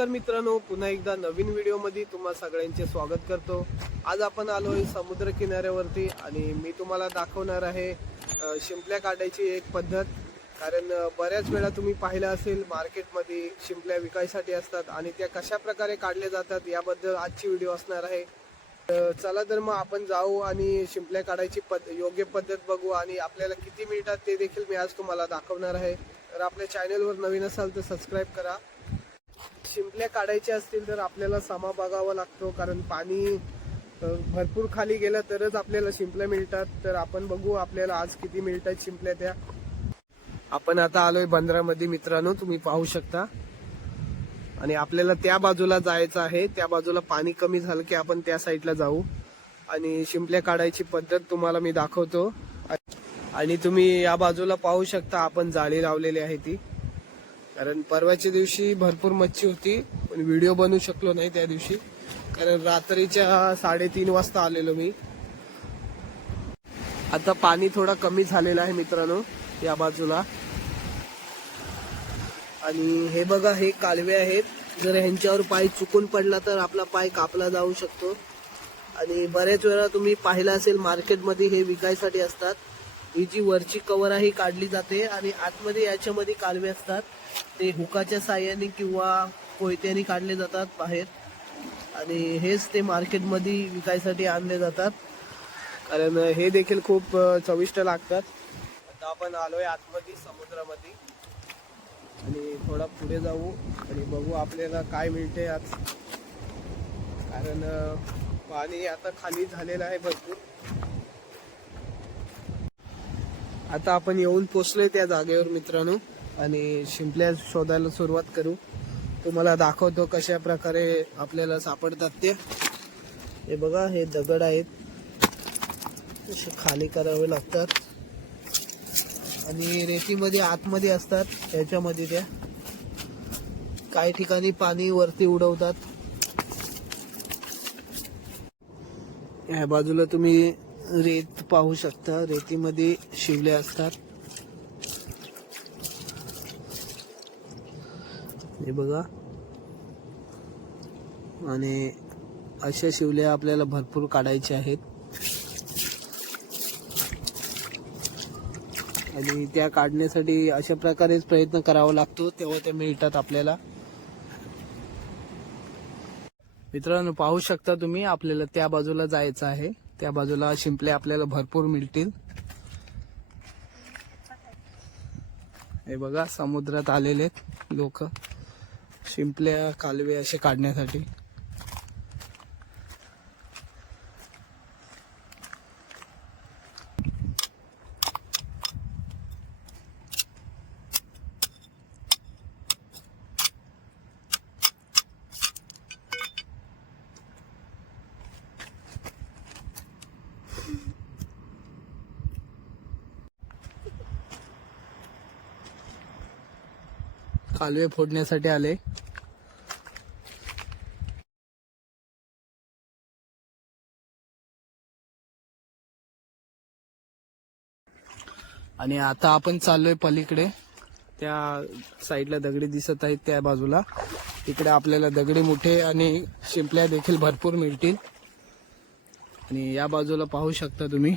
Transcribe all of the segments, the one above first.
नमस्कार मित्रांनो पुन्हा एकदा नवीन व्हिडिओमध्ये तुम्हा सगळ्यांचे स्वागत करतो. आज आपण आलो आहे समुद्र किनाऱ्यावरती आणि मी तुम्हाला दाखवणार आहे शिंपल्या काढायची एक पद्धत. कारण बऱ्याच वेळा तुम्ही पाहिलं असेल मार्केटमध्ये शिंपल्या विकायसाठी असतात आणि त्या कशा प्रकारे काढल्या जातात याबद्दल आजची व्हिडिओ असणार आहे. तर चला तर मग आपण जाऊ आणि शिंपल्या काढायची पद योग्य पद्धत बघू आणि आपल्याला किती मिळतात ते देखील मी आज तुम्हाला दाखवणार आहे. तर आपल्या चॅनलवर नवीन असाल तर सबस्क्राईब करा. शिंपल्या काढायच्या असतील तर आपल्याला समा बघावा लागतो कारण पाणी भरपूर खाली गेलं तरच आपल्याला शिंपल्या मिळतात. तर आपण बघू आपल्याला आज किती मिळतात शिंपल्या त्या. आपण आता आलोय बंदरामध्ये मित्रांनो तुम्ही पाहू शकता. आणि आपल्याला त्या बाजूला जायचं आहे. त्या बाजूला पाणी कमी झालं की आपण त्या साईडला जाऊ. आणि शिंपल्या काढायची पद्धत तुम्हाला मी दाखवतो. आणि तुम्ही या बाजूला पाहू शकता आपण जाळी लावलेली आहे ती. कारण परवाच्या दिवशी भरपूर मच्छी होती पण व्हिडिओ बनवू शकलो नाही त्या दिवशी. कारण रात्रीच्या साडेतीन वाजता आलेलो मी. आता पाणी थोडा कमी झालेला आहे मित्रांनो या बाजूला. आणि हे बघा हे कालवे आहेत. जर ह्यांच्यावर पाय चुकून पडला तर आपला पाय कापला जाऊ शकतो. आणि बरेच वेळा तुम्ही पाहिलं असेल मार्केटमध्ये हे विकायसाठी असतात. ही जी वरची कवर आहे काढली जाते आणि आतमध्ये याच्यामध्ये कालवे असतात. ते हुकाच्या साह्याने किंवा कोयत्याने काढले जातात बाहेर. आणि हेच ते मार्केटमध्ये विकायसाठी आणले जातात. कारण हे देखील खूप चविष्ट लागतात. आता आपण आलोय आतमध्ये समुद्रामध्ये. आणि थोडा पुढे जाऊ आणि बघू आपल्याला काय मिळते आज. कारण पाणी आता खाली झालेलं आहे भरपूर. आता आपण येऊन पोचलोय त्या जागेवर मित्रांनो. आणि शिंपल्या शोधायला सुरुवात करू. तुम्हाला दाखवतो कशा प्रकारे आपल्याला सापडतात ते. हे बघा हे दगड आहेत. असे खाली करावे लागतात. आणि रेतीमध्ये आतमध्ये असतात. याच्यामध्ये त्या. काही ठिकाणी पाणी वरती उडवतात. ह्या बाजूला तुम्ही रेत पाहू शकता. रेतीमध्ये शिवले असतात. हे बघा. आणि अशा शिवल्या आपल्याला भरपूर काढायच्या आहेत. आणि त्या काढण्यासाठी अशा प्रकारेच प्रयत्न करावा लागतो. तेव्हा ते मिळतात आपल्याला. मित्रांनो पाहू शकता तुम्ही आपल्याला त्या बाजूला जायचं आहे. त्या बाजूला शिंपले आपल्याला भरपूर मिळतील. हे बघा समुद्रात आलेले लोक. शिंपल्या कालवे असे काढण्यासाठी. कालवे फोडण्यासाठी आले. आणि आता आपण चाललोय पलीकडे. त्या साईडला दगडी दिसत आहेत त्या बाजूला. तिकडे आपल्याला दगडी मोठे आणि शिंपल्या देखील भरपूर मिळतील. आणि या बाजूला पाहू शकता तुम्ही.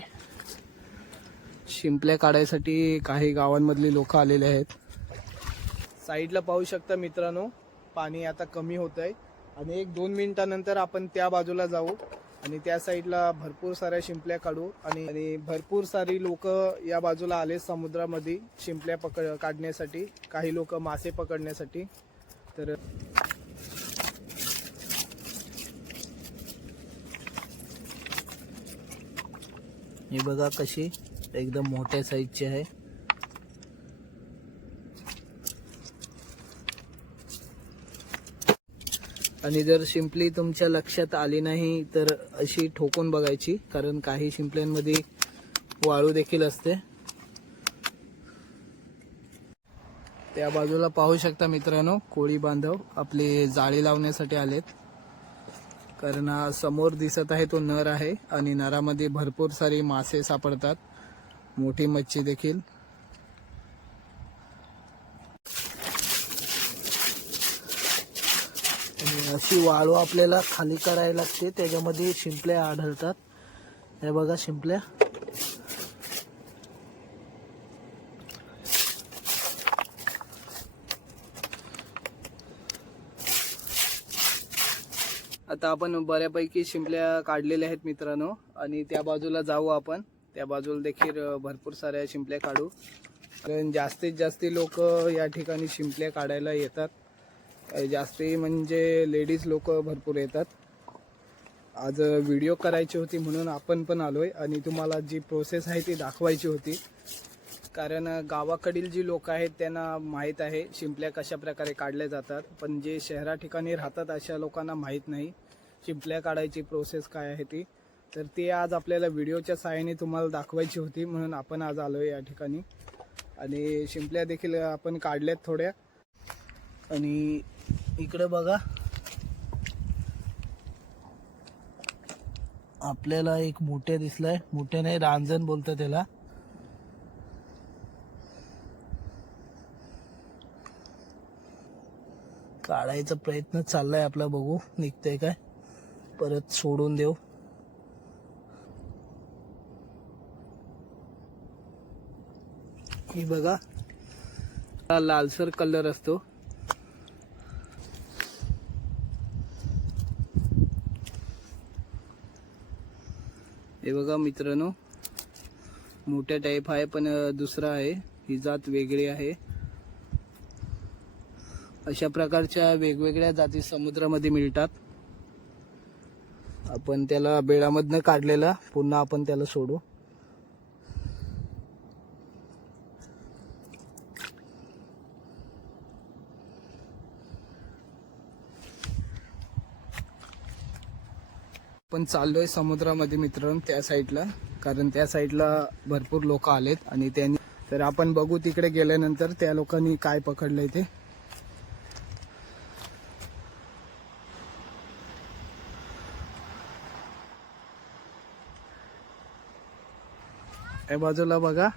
शिंपल्या काढायसाठी काही गावांमधली लोक आलेले आहेत. साईडला पाहू शकता मित्रांनो पाणी आता कमी होत आहे आणि एक दोन मिनिटानंतर आपण त्या बाजूला जाऊ आणि त्या साईडला भरपूर साऱ्या शिंपल्या काढू आणि आणि भरपूर सारी लोक या बाजूला आले समुद्रामध्ये शिंपल्या पकड काढण्यासाठी काही लोक मासे पकडण्यासाठी. तर हे बघा कशी एकदम मोठ्या साईजची आहे. आणि जर शिंपली तुमच्या लक्षात आली नाही तर अशी ठोकून बघायची कारण काही शिंपल्यांमध्ये वाळू देखील असते. त्या बाजूला पाहू शकता मित्रांनो कोळी बांधव आपली जाळी लावण्यासाठी आलेत. कारण समोर दिसत आहे तो नर आहे आणि नरामध्ये भरपूर सारी मासे सापडतात. मोठी मच्छी देखील. ती वाळू आपल्याला खाली करायला लागते. त्याच्यामध्ये शिंपल्या आढळतात. हे बघा शिंपल्या. आता आपण बऱ्यापैकी शिंपल्या काढलेल्या आहेत मित्रांनो. आणि त्या बाजूला जाऊ आपण. त्या बाजूला देखील भरपूर साऱ्या शिंपल्या काढू. कारण जास्तीत जास्त लोक या ठिकाणी शिंपल्या काढायला येतात. जास्ती म्हणजे लेडीज लोक भरपूर येतात. आज व्हिडिओ करायची होती म्हणून आपण पण आलोय आणि तुम्हाला जी प्रोसेस आहे ती दाखवायची होती. कारण गावाकडील जी लोक आहेत त्यांना माहीत आहे शिंपल्या कशा प्रकारे काढल्या जातात. पण जे शहरा ठिकाणी राहतात अशा लोकांना माहीत नाही शिंपल्या काढायची प्रोसेस काय आहे ती. तर ती आज आपल्याला व्हिडिओच्या सहाय्याने तुम्हाला दाखवायची होती म्हणून आपण आज आलो या ठिकाणी. आणि शिंपल्या देखील आपण काढल्यात थोड्या. आणि इकडे बघा. आपल्याला एक मोठ्या दिसलाय. मोठ्या नाही रांजण बोलतं त्याला. काढायचा प्रयत्न चाललाय आपला बघू निघतंय काय. परत सोडून देऊ. हे बघा. हा लालसर कलर असतो. हे बघा मित्रांनो मोठ्या टाईप आहे पण दुसरा आहे. ही जात वेगळी आहे. अशा प्रकारच्या वेगवेगळ्या जाती समुद्रामध्ये मिळतात. आपण त्याला बेळामधनं काढलेला पुन्हा आपण त्याला सोडू. पण चाललोय समुद्रामध्ये मित्रांनो त्या साईडला कारण त्या साईडला भरपूर लोक आलेत आणि त्यांनी तर आपण बघू तिकडे गेल्यानंतर त्या लोकांनी काय पकडलंय ते. बाजूला बघा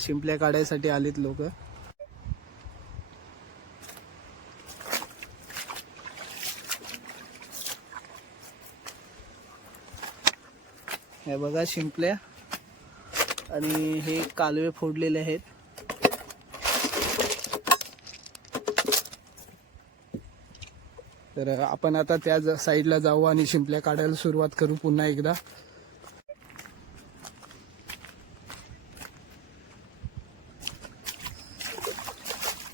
शिंपल्या काढायसाठी आलीत लोक. हे बघा शिंपल्या. आणि हे कालवे फोडलेले आहेत. तर आपण आता त्या साईडला जाऊ आणि शिंपल्या काढायला सुरुवात करू पुन्हा एकदा.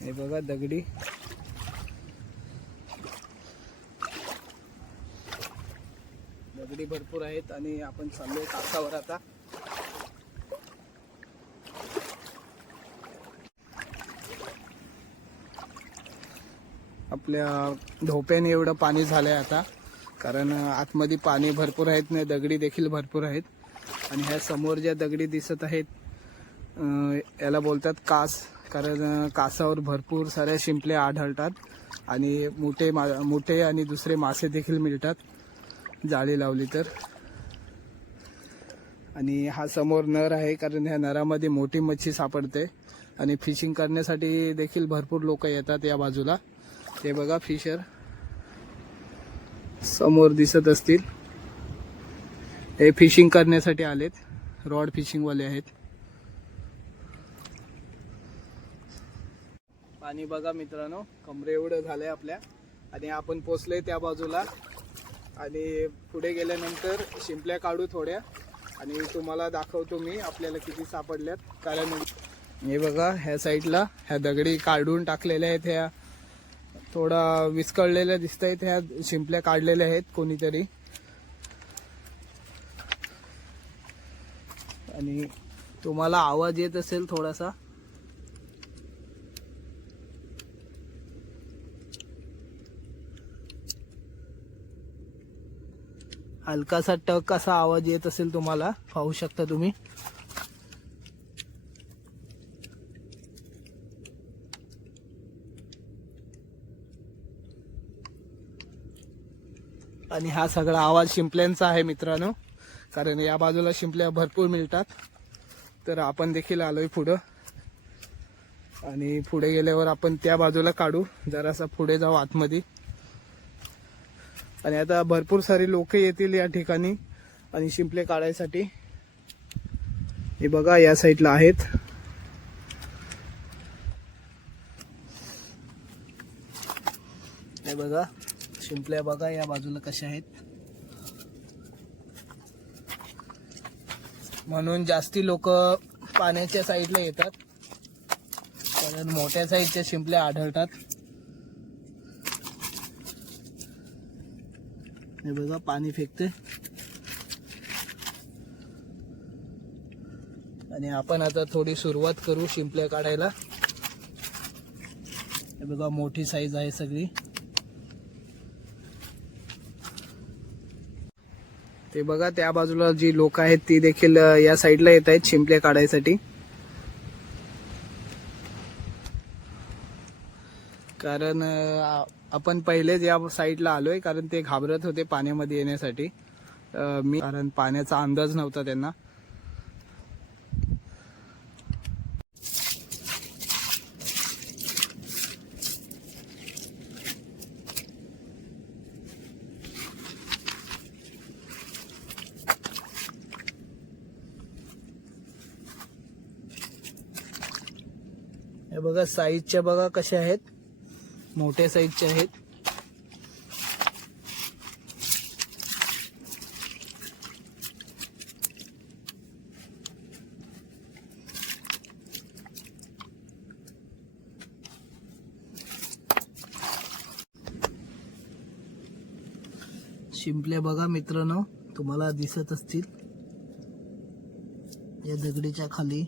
हे बघा दगडी दगडी भरपूर आहेत आणि आपण चाललोय कासावर आता. आपल्या ढोप्याने एवढं पाणी झालंय आता कारण आतमध्ये पाणी भरपूर आहेत ना दगडी देखील भरपूर आहेत. आणि ह्या समोर ज्या दगडी दिसत आहेत याला बोलतात कास कारण कासावर भरपूर साऱ्या शिंपल्या आढळतात आणि मोठे मा मोठे आणि दुसरे मासे देखील मिळतात. जाळी लावली तर. आणि हा समोर नर आहे कारण ह्या नरामध्ये मोठी मच्छी सापडते. आणि फिशिंग करण्यासाठी देखील भरपूर लोक येतात या बाजूला. ते बघा फिशर समोर दिसत असतील. हे फिशिंग करण्यासाठी आलेत. रॉड फिशिंगवाले आहेत. पाणी बघा मित्रांनो कमरे एवढं झालंय आपल्या. आणि आपण पोचलोय त्या बाजूला. आणि पुढे गेल्यानंतर शिंपल्या काढू थोड्या. आणि तुम्हाला दाखवतो मी आपल्याला किती सापडल्यात. कारण हे बघा ह्या साईडला ह्या दगडी काढून टाकलेल्या आहेत ह्या. थोडा विस्कळलेल्या दिसत आहेत ह्या शिंपल्या काढलेल्या आहेत कोणीतरी. आणि तुम्हाला आवाज येत असेल थोडासा. हलकासा टक असा आवाज येत असेल तुम्हाला पाहू शकता तुम्ही. आणि हा सगळा आवाज शिंपल्यांचा आहे मित्रांनो कारण या बाजूला शिंपल्या भरपूर मिळतात. तर आपण देखील आलोय पुढं. आणि पुढे गेल्यावर आपण त्या बाजूला काढू जरासा पुढे जाऊ आतमध्ये. आणि आता भरपूर सारी लोक येतील या ठिकाणी आणि शिंपले काढायसाठी. हे बघा या साईडला आहेत. हे बघा शिंपल्या बघा या बाजूला कशा आहेत. म्हणून जास्ती लोक पाण्याच्या साईडला येतात. कारण मोठ्या साईडच्या शिंपल्या आढळतात. हे बघा पाणी फेकते. आणि आपण आता थोडी सुरुवात करू शिंपल्या काढायला. हे बघा मोठी साईज आहे सगळी. ते बघा त्या बाजूला जी लोक आहेत ती देखील या साईडला येत आहेत शिंपल्या काढायसाठी. कारण आपण पहिलेच या साईडला आलोय कारण ते घाबरत होते पाण्यामध्ये येण्यासाठी. मी कारण पाण्याचा अंदाज नव्हता त्यांना. हे बघा साईजच्या बघा कशा आहेत. मोठ्या साईजच्या आहेत. शिंपल्या बघा मित्रांनो तुम्हाला दिसत असतील. या दगडीच्या खाली.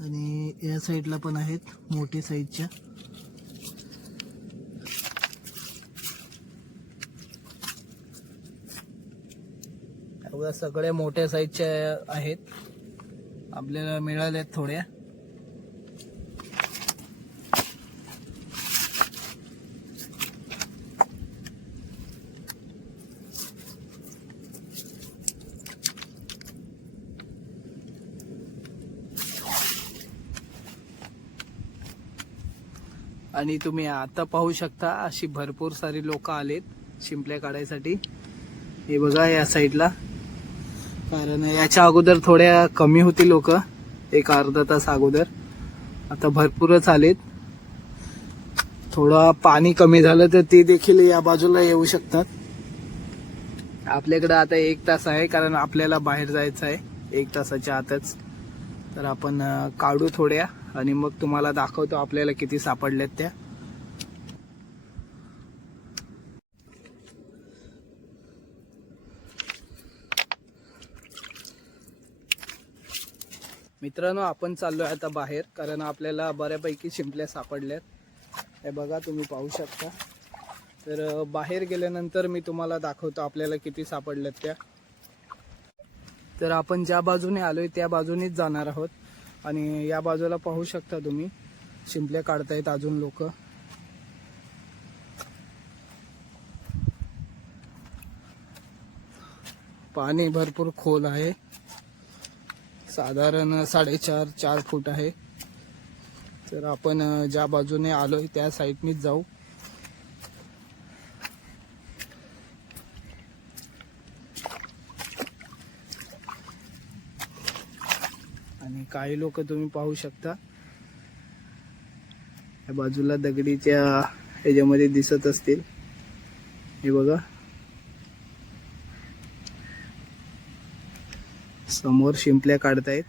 आणि या साईडला पण आहेत मोठी साईजच्या बघा सगळ्या मोठ्या साईजच्या आहेत. आपल्याला मिळाल्यात थोड्या. आणि तुम्ही आता पाहू शकता अशी भरपूर सारी लोक आलेत शिंपल्या काढायसाठी. हे बघा या साईडला कारण याच्या अगोदर थोड्या कमी होती लोक. एक अर्धा तास अगोदर. आता भरपूरच आलेत. थोडं पाणी कमी झालं तर ते देखील या बाजूला येऊ शकतात. आपल्याकडे आता एक तास आहे कारण आपल्याला बाहेर जायचं आहे. एक तासाच्या आतच. तर आपण काढू थोड्या. आणि मग तुम्हाला दाखवतो आपल्याला किती सापडल्यात त्या. मित्रांनो आपण चाललो आहे आता बाहेर कारण आपल्याला बऱ्यापैकी शिंपल्या सापडल्यात. हे बघा तुम्ही पाहू शकता. तर बाहेर गेल्यानंतर मी तुम्हाला दाखवतो आपल्याला किती सापडल्यात त्या. तर आपण ज्या बाजूने आलोय त्या बाजूनेच जाणार आहोत. आणि या बाजूला पाहू शकता तुम्ही शिंपल्या काढतायत अजून लोक. पाणी भरपूर खोल आहे. साधारण साडेचार चार फूट आहे. तर आपण ज्या बाजूने आलोय त्या साईडनीच जाऊ. आणि काही लोक तुम्ही पाहू शकता. या बाजूला दगडीच्या ह्याच्यामध्ये दिसत असतील. हे बघा. समोर शिंपल्या काढतायत.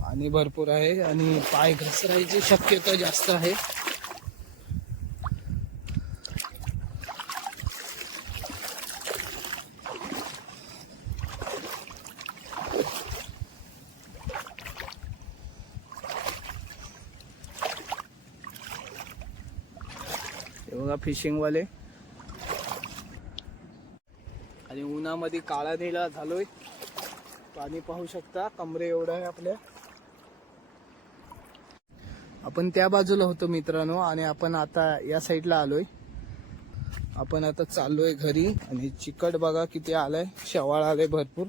पाणी भरपूर आहे आणि पाय घसरायची शक्यता जास्त आहे. बघा फिशिंग वाले आणि उन्हामध्ये काळा निळा झालोय. पाणी पाहू शकता कमरे एवढं आहे आपल्या. आपण त्या बाजूला होतो मित्रांनो आणि आपण आता या साईडला आलोय. आपण आता चाललोय घरी आणि चिकट बघा किती आलाय. शेवाळ आलाय भरपूर.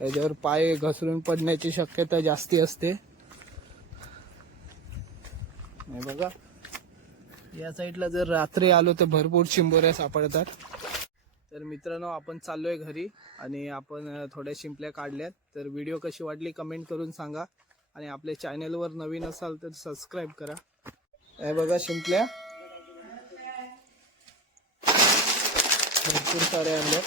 याच्यावर पाय घसरून पडण्याची शक्यता जास्ती असते. बघा. या साईडला जर रात्री आलो तर भरपूर चिंबोऱ्या सापडतात. तर मित्रांनो आपण चाललोय घरी आणि आपण थोड्या शिंपल्या काढल्यात. तर व्हिडिओ कशी वाटली कमेंट करून सांगा आणि आपल्या चॅनलवर नवीन असाल तर सबस्क्राईब करा. हे बघा शिंपल्या. भरपूर साऱ्या आणल्या